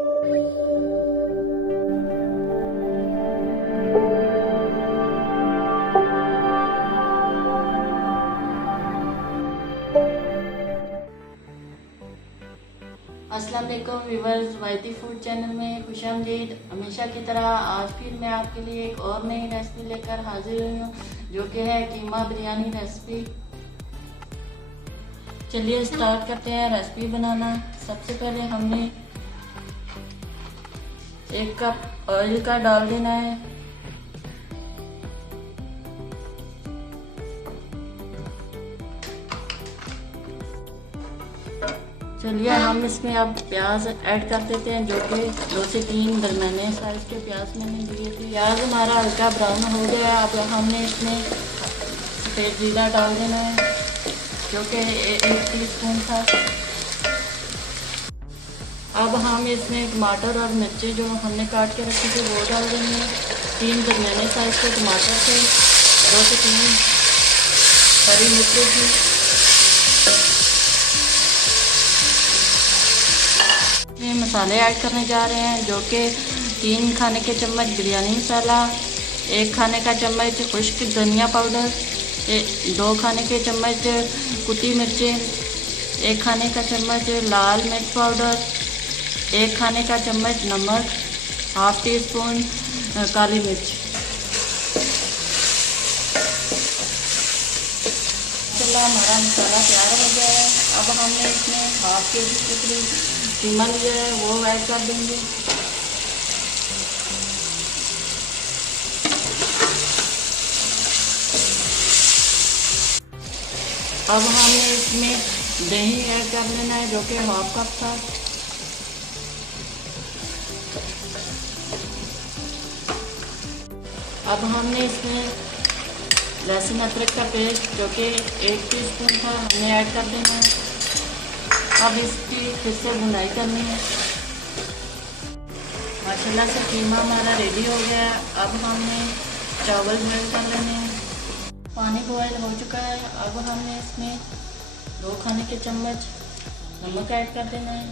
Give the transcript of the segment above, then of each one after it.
अस्सलाम वालेकुम व्यूवर्स, वाइटी food channel में खुशामदीद। हमेशा की तरह आज फिर मैं आपके लिए एक और नई रेसिपी लेकर हाजिर हुई हूँ, जो कि है कीमा बिरयानी रेसिपी। चलिए स्टार्ट करते हैं रेसिपी बनाना। सबसे पहले हमने 1 कप ऑयल का डाल देना है। चलिए हम इसमें अब प्याज ऐड कर देते हैं, जो कि 2 से 3 दरमियाने साइज के प्याज मैंने लिए थे। प्याज हमारा हल्का ब्राउन हो गया। अब हमने इसमें सफ़ेद जीरा डाल देना है, जो कि 1 टीस्पून था। अब हम इसमें टमाटर और मिर्चें जो हमने काट के रखी थी वो डाल देंगे। 3 दरमियाने साइज के टमाटर थे, 2 से 3 हरी मिर्चें थी। मसाले ऐड करने जा रहे हैं, जो कि 3 खाने के चम्मच बिरयानी मसाला, 1 खाने का चम्मच खुश्क धनिया पाउडर, 2 खाने के चम्मच कुटी मिर्चें, 1 खाने का चम्मच लाल मिर्च पाउडर, 1 खाने का चम्मच नमक, ½ टीस्पून काली मिर्च। हमारा मसाला तैयार हो गया है। अब हमने इसमें ½ केजी टुकड़ी कीमा लिया है, वो ऐड कर देंगे। अब हमने इसमें दही ऐड कर लेना है, जो कि ½ कप था। अब हमने इसमें लहसुन अदरक का पेस्ट, जो कि 1 टीस्पून था, हमने ऐड कर देना है। अब इसकी फिर से भुनाई करनी है। माशाल्लाह से कीमा हमारा रेडी हो गया। अब हमने चावल बॉयल कर लेने हैं। पानी बॉयल हो चुका है। अब हमने इसमें 2 खाने के चम्मच नमक ऐड कर देना है।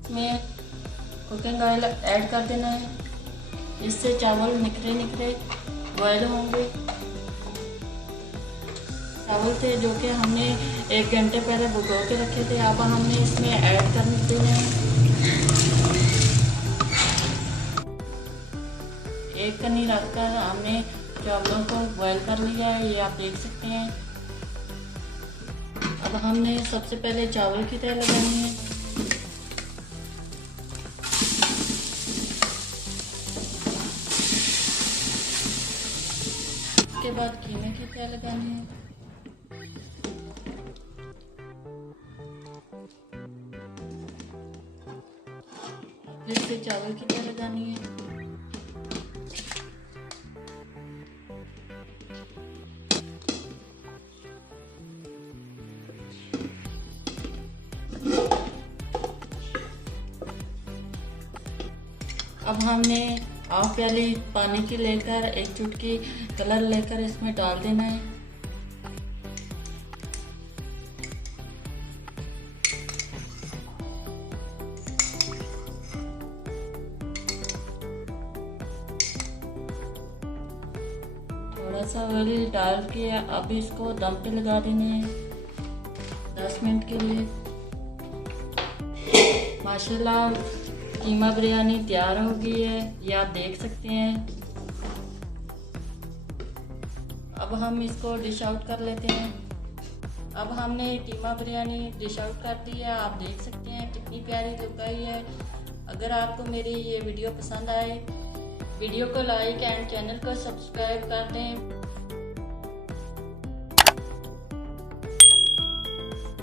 इसमें कुकिंग ऑयल ऐड कर देना है। इससे चावल निखरे निखरे बॉयल होंगे। चावल थे जो कि हमने 1 घंटे पहले भिगो के रखे थे, अब हमने इसमें ऐड कर देने हैं। 1 कनी रखकर हमने चावलों को बॉयल कर लिया है, ये आप देख सकते हैं। अब हमने सबसे पहले चावल की तह लगानी है। उसके बाद कीमे की तह लगानी है। फिर से चावल की तह लगानी है। अब हमने ½ प्याली पानी की लेकर 1 चुटकी कलर लेकर इसमें डाल देना है। थोड़ा सा ऑयल डाल के अब इसको दम पे लगा देने हैं 10 मिनट के लिए। माशाल्लाह कीमा बिरयानी तैयार हो गई है, ये आप देख सकते हैं। अब हम इसको डिश आउट कर लेते हैं। अब हमने कीमा बिरयानी डिश आउट कर दी है, आप देख सकते हैं कितनी प्यारी लुक आई है। अगर आपको मेरी ये वीडियो पसंद आए, वीडियो को लाइक एंड चैनल को सब्सक्राइब कर दें।